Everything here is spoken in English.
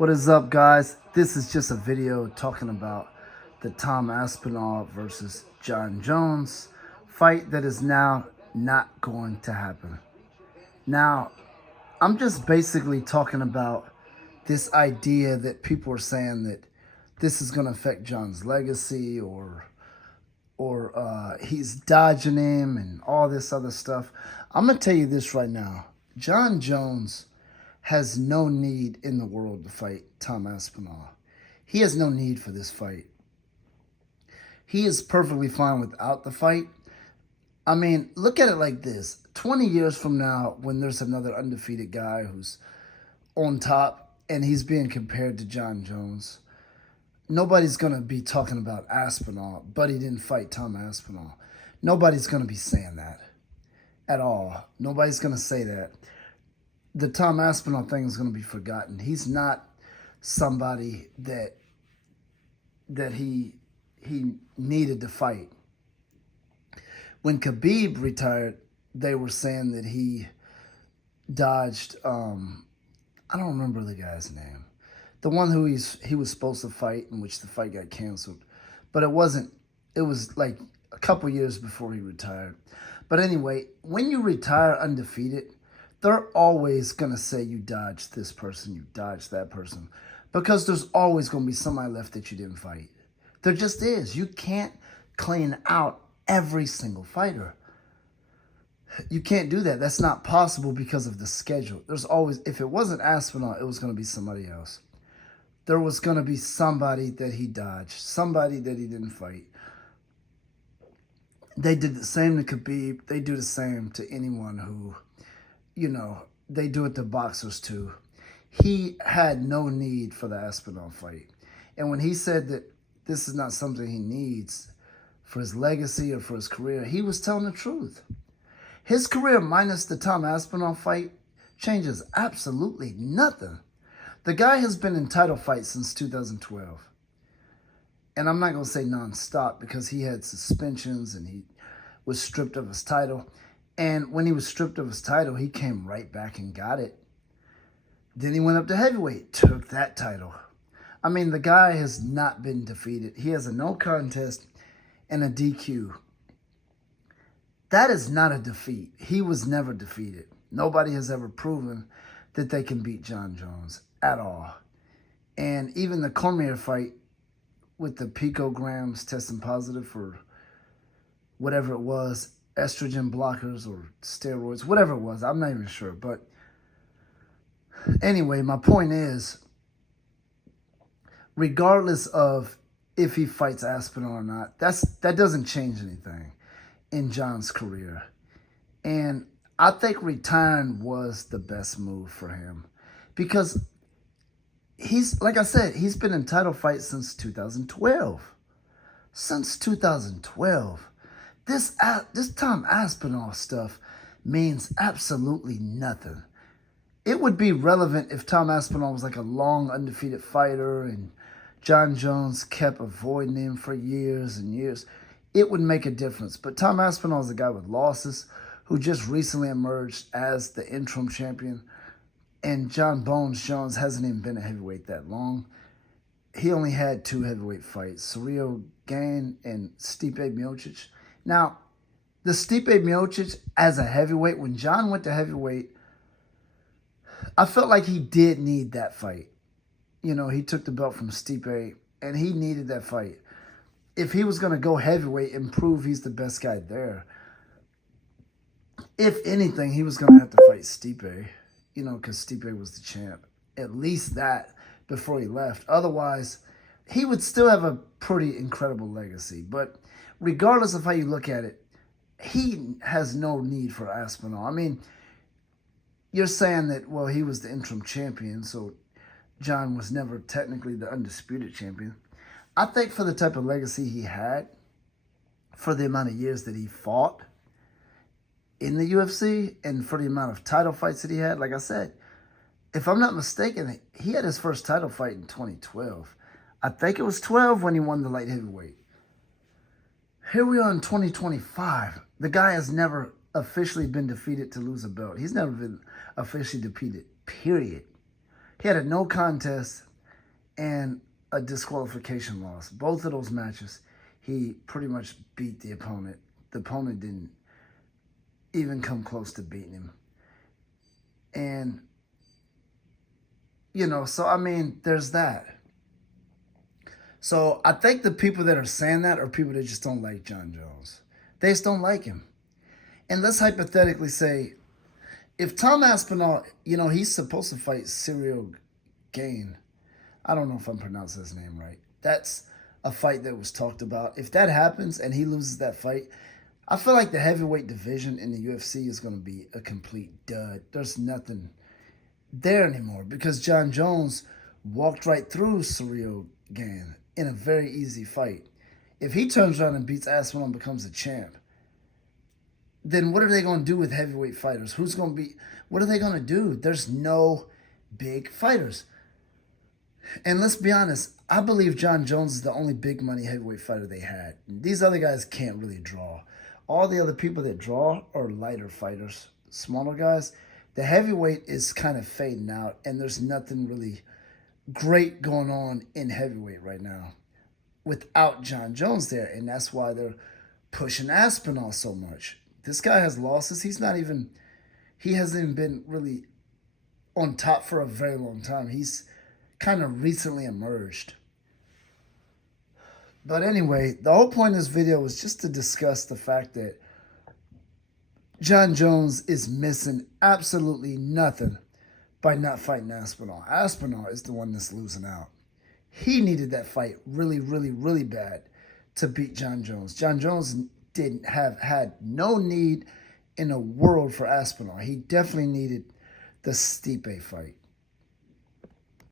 What is up, guys? This is just a video talking about the Tom Aspinall versus Jon Jones fight that is now not going to happen. Now, I'm just basically talking about this idea that people are saying that this is going to affect Jon's legacy or he's dodging him and all this other stuff. I'm going to tell you this right now. Jon Jones has no need in the world to fight Tom Aspinall. He has no need for this fight. He is perfectly fine without the fight. I mean, look at it like this. 20 years from now, when there's another undefeated guy who's on top and he's being compared to Jon Jones, nobody's going to be talking about Aspinall, but he didn't fight Tom Aspinall. Nobody's going to be saying that at all. Nobody's going to say that. The Tom Aspinall thing is going to be forgotten. He's not somebody that he needed to fight. When Khabib retired, they were saying that he dodged, I don't remember the guy's name. The one who he was supposed to fight, in which the fight got canceled. But it wasn't, it was like a couple years before he retired. But anyway, when you retire undefeated, they're always going to say you dodged this person, you dodged that person. Because there's always going to be somebody left that you didn't fight. There just is. You can't clean out every single fighter. You can't do that. That's not possible because of the schedule. There's always, if it wasn't Aspinall, it was going to be somebody else. There was going to be somebody that he dodged, somebody that he didn't fight. They did the same to Khabib. They do the same to anyone who, they do it to boxers too. He had no need for the Aspinall fight. And when he said that this is not something he needs for his legacy or for his career, he was telling the truth. His career minus the Tom Aspinall fight changes absolutely nothing. The guy has been in title fights since 2012. And I'm not going to say nonstop because he had suspensions and he was stripped of his title. And when he was stripped of his title, he came right back and got it. Then he went up to heavyweight, took that title. I mean, the guy has not been defeated. He has a no contest and a DQ. That is not a defeat. He was never defeated. Nobody has ever proven that they can beat Jon Jones at all. And even the Cormier fight with the picograms testing positive for whatever it was, estrogen blockers or steroids, whatever it was. I'm not even sure. But anyway, my point is, regardless of if he fights Aspinall or not, that doesn't change anything in Jon's career. And I think retiring was the best move for him. Because he's, like I said, he's been in title fights since 2012. Since 2012. This Tom Aspinall stuff means absolutely nothing. It would be relevant if Tom Aspinall was like a long undefeated fighter and Jon Jones kept avoiding him for years and years. It would make a difference. But Tom Aspinall is a guy with losses who just recently emerged as the interim champion. And Jon Bones Jones hasn't even been a heavyweight that long. He only had 2 heavyweight fights, Ciryl Gane and Stipe Miocic. Now, the Stipe Miocic as a heavyweight, when Jon went to heavyweight, I felt like he did need that fight. He took the belt from Stipe, and he needed that fight. If he was going to go heavyweight and prove he's the best guy there, if anything, he was going to have to fight Stipe, because Stipe was the champ. At least that before he left. Otherwise, he would still have a pretty incredible legacy. But regardless of how you look at it, he has no need for Aspinall. I mean, you're saying that, well, he was the interim champion, so Jon was never technically the undisputed champion. I think for the type of legacy he had, for the amount of years that he fought in the UFC, and for the amount of title fights that he had, like I said, if I'm not mistaken, he had his first title fight in 2012. I think it was 12 when he won the light heavyweight. Here we are in 2025. The guy has never officially been defeated to lose a belt. He's never been officially defeated, period. He had a no contest and a disqualification loss. Both of those matches, he pretty much beat the opponent. The opponent didn't even come close to beating him. And, so I mean, there's that. So I think the people that are saying that are people that just don't like Jon Jones. They just don't like him. And let's hypothetically say, if Tom Aspinall, he's supposed to fight Cyril Gane. I don't know if I'm pronouncing his name right. That's a fight that was talked about. If that happens and he loses that fight, I feel like the heavyweight division in the UFC is going to be a complete dud. There's nothing there anymore because Jon Jones walked right through Cyril Gane in a very easy fight. If he turns around and beats Aspinall and becomes a champ, then what are they going to do with heavyweight fighters? What are they going to do? There's no big fighters. And let's be honest, I believe Jon Jones is the only big money heavyweight fighter they had. These other guys can't really draw. All the other people that draw are lighter fighters, smaller guys. The heavyweight is kind of fading out, and there's nothing really great going on in heavyweight right now without Jon Jones there, and that's why they're pushing Aspinall so much. This guy has losses. He hasn't even been really on top for a very long time. He's kind of recently emerged. But anyway, the whole point of this video was just to discuss the fact that Jon Jones is missing absolutely nothing by not fighting Aspinall. Aspinall is the one that's losing out. He needed that fight really, really, really bad to beat Jon Jones. Jon Jones had no need in the world for Aspinall. He definitely needed the Stipe fight.